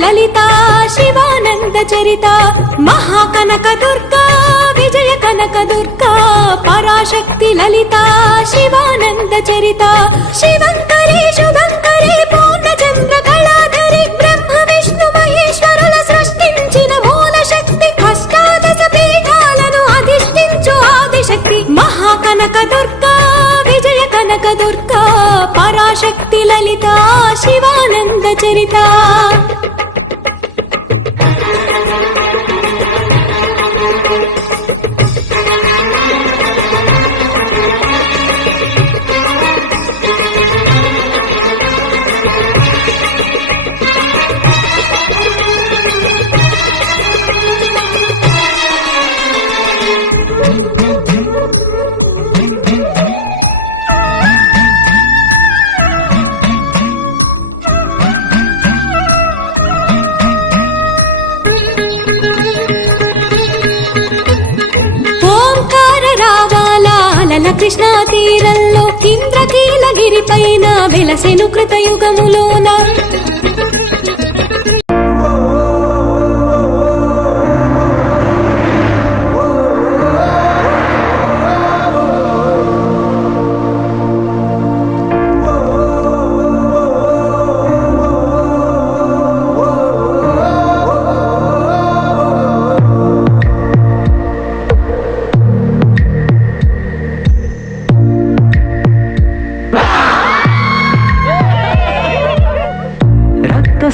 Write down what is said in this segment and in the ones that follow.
లలిత శివానంద చరిత మహాకనక దుర్గా విజయ కనక దుర్గా పరాశక్తి లలిత శివానంద చరిత శివంకరి శుభంకరి పూర్ణచంద్ర కళాధరి బ్రహ్మ విష్ణు మహేశ్వరుల సృష్టించిన మూల శక్తి అష్టాదశ పీఠాలను అధిష్ఠించు ఆదిశక్తి మహాకనక దుర్గా విజయ కనక దుర్గా పరాశక్తి లలిత శివానంద చరిత కృష్ణా తీరంలో ఇంద్రకీలగిరి పైన వెలసెను కృతయుగములోన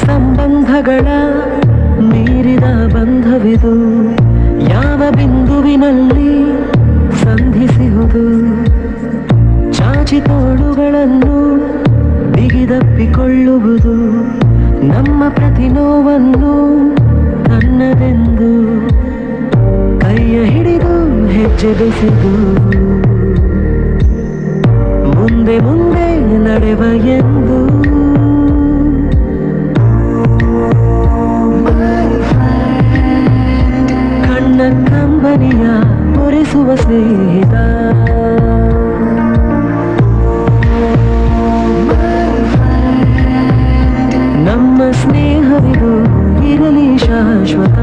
ಸಂಬಂಧಗಳ ಮೀರಿದ ಬಂಧವಿದು ಯಾವ ಬಿಂದುವಿನಲ್ಲಿ ಸಂಧಿಸುವುದು ಚಾಚಿ ತೋಳುಗಳನ್ನು ಬಿಗಿದಪ್ಪಿಕೊಳ್ಳುವುದು ನಮ್ಮ ಪ್ರತಿ ನೋವನ್ನು ತನ್ನದೆಂದು ಕೈಯ ಹಿಡಿದು ಹೆಜ್ಜೆ ಬೆಸೆದು ಮುಂದೆ ಮುಂದೆ ನಡೆವ ಎಂದು ಕಂಬನಿಯ ಒರೆಸುವ ಸ್ನೇಹಿತ ನಮ್ಮ ಸ್ನೇಹವಿದು ಇರಲಿ ಶಾಶ್ವತ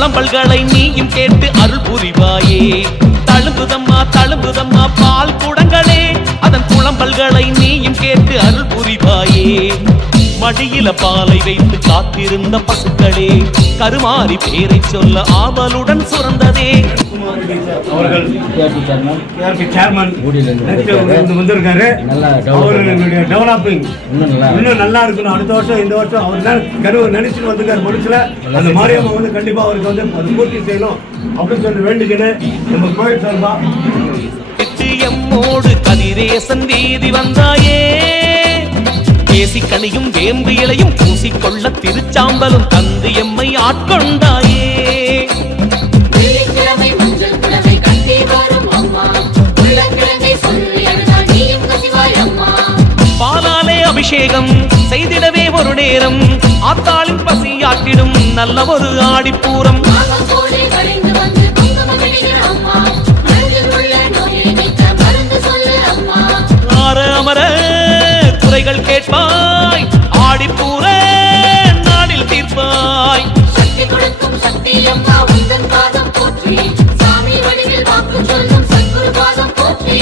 புலம்பல்களை நீயும் கேட்டு அருள் புரிவாயே. தழும்புதம்மா தழும்புதம்மா பால் குடங்களே, அதன் புலம்பல்களை நீயும் கேட்டு அருள் புரிவாயே. மடியில பாலை வைத்து காத்திருந்த பசுக்களே, கருமாறி பேரை சொல்ல ஆவலுடன் சுரந்ததே. அவர்கள் சேர்மன் வந்திருக்காரு. அவர்களுடைய டெவலப்பிங் இன்னும் நல்லா இருக்கணும். அடுத்த வருஷம் இந்த வருஷம் அவர் தான் கருவு நினைச்சுட்டு வந்திருக்காரு. மனுஷல அந்த மாரியம்மா வந்து கண்டிப்பா அவருக்கு வந்து அது பூர்த்தி செய்யணும் அப்படின்னு சொல்லி வேண்டிக்கின்னு நம்ம கோயில் சார்பா எம்மோடு கதிரேசன் வீதி வந்தாயே. பேசிக்கனியும் வேம்பு இலையும் பூசிக்கொள்ள திருச்சாம்பலும் தந்து எம்மை ஆட்கொண்டாயே. பாலாலே அபிஷேகம் செய்திடவே ஒரு நேரம், ஆத்தாளின் பசியாட்டிடும் நல்ல ஒரு ஆடிப்பூரம். அமர குறைகள் கேட்பாய், ஆடிப்பூர நாடில் தீர்ப்பாய். சக்தி கொடுக்கும் சக்தி அம்மா உந்தன் பாதம் போற்றி, சாமி வடிவில் வாக்கு சொல்லும் சத்குரு பாதம் போற்றி.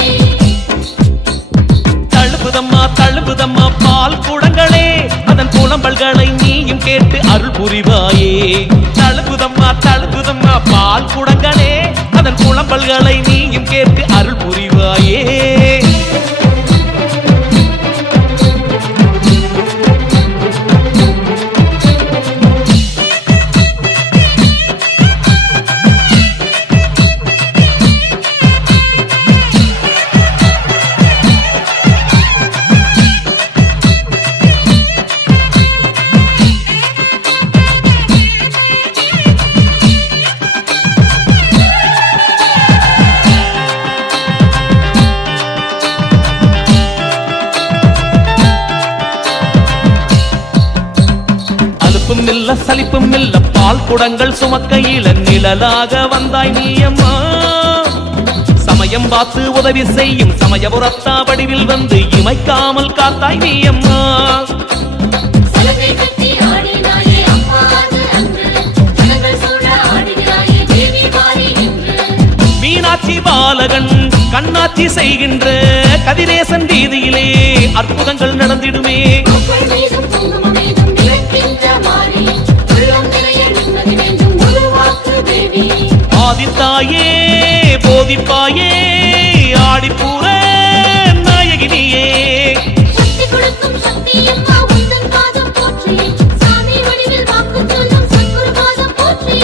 தழுபுதம்மா தழுபுதம்மா பால் குடங்களே, அதன் புலம்பல்களை நீயும் கேட்டு அருள் புரிவாயே. தழுபுதம்மா தழுபுதம்மா பால் குடங்களே, அதன் புலம்பல்களை நீயும் கேட்டு அருள் புரிவாயே. சலிப்பும் இல்ல பால் குடங்கள் சுமக்கையில நிழலாக வந்தாய் நீயம்மா. சமயம் பார்த்து உதவி செய்யும் சமயபுரத்தா வடிவில் வந்து இமைக்காமல் காத்தாய் நீயம்மா. மீனாட்சி பாலகன் கண்ணாட்சி செய்கின்ற கதிரேசன் வீதியிலே அற்புதங்கள் நடந்திடுமே. ஆதித்தாயே போதிப்பாயே, ஆடிப்பூர நாயகினியே. சக்தி கொடுக்கும் சக்தி அம்மா உந்தன் பாதம் போற்றி, சாமி வடிவில் வாக்கு சொல்லும் சத்குரு பாதம் போற்றி.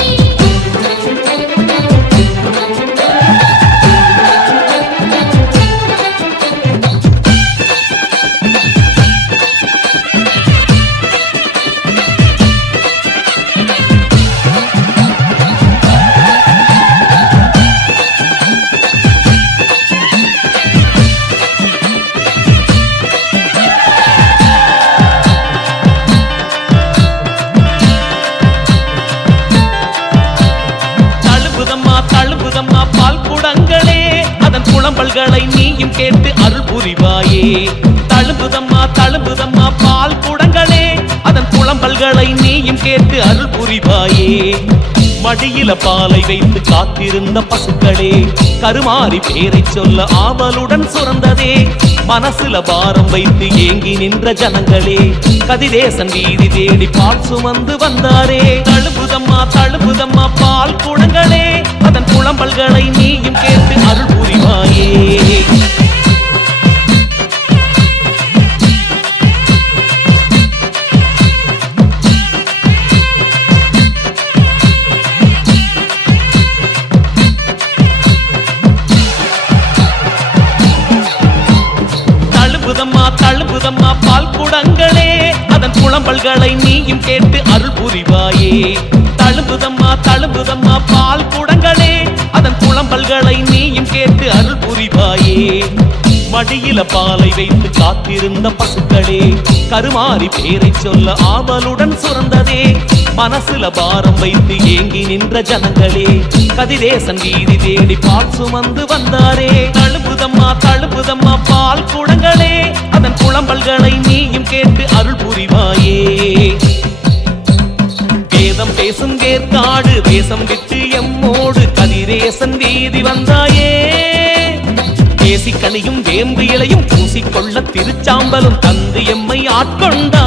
புலம்பல்களை நீயும் கேட்டு அருள் புரிவாயே. தழும்புதம்மா தழும்புதம்மா பால் குடங்களே, அதன் புலம்பல்களை நீயும் கேட்டு அருள் புரிவாயே. மடியில பாலை வைத்து காத்திருந்த பசுக்களே, கருமாறி பேரை சொல்ல ஆவலுடன் சுரந்ததே. மனசுல பாரம் வைத்து ஏங்கி நின்ற ஜனங்களே, கதிரேசன் வீதி தேடி பால் சுமந்து வந்தாரே. தழும்புதம்மா தழும்புதம்மா பால் குடங்களே, அதன் புலம்பல்களை நீயும் கேட்டு அருள் புரிவாயே. தழும்புதம்மா பால் குடங்களே, அதன் புலம்பல்களை நீயும் கேட்டு அருள் புரிவாயே. தழும்புதம்மா தழும்புதம்மா பால் குடங்களே, அதன் புலம்பல்களை நீயும் கேட்டு அருள் புரிவாயே. மடியில பாலை வைத்து காத்திருந்த பசுக்களே, கருமாறி பேரை சொல்ல ஆவலுடன் சுரந்ததே. மனசுல பாரம் வைத்து ஏங்கி நின்ற ஜனங்களே, கதிரேசன் வீதி தேடி பால் சுமந்து வந்தாரே. தழும்புதம்மா தழும்புதம்மா பால் குடங்களே, அதன் புலம்பல்களை நீயும் கேட்டு அருள் புரிவாயே. வேதம் பேசும் கேட்கா நாடு தேசம் விட்டு எம்மோடு கதிரேசன் வீதி வந்தாயே தேசிக்கனியும் வேம்பு இலையும் பூசிக்கொள்ள திருச்சாம்பலும் தந்து எம்மை ஆட்கொண்டாயே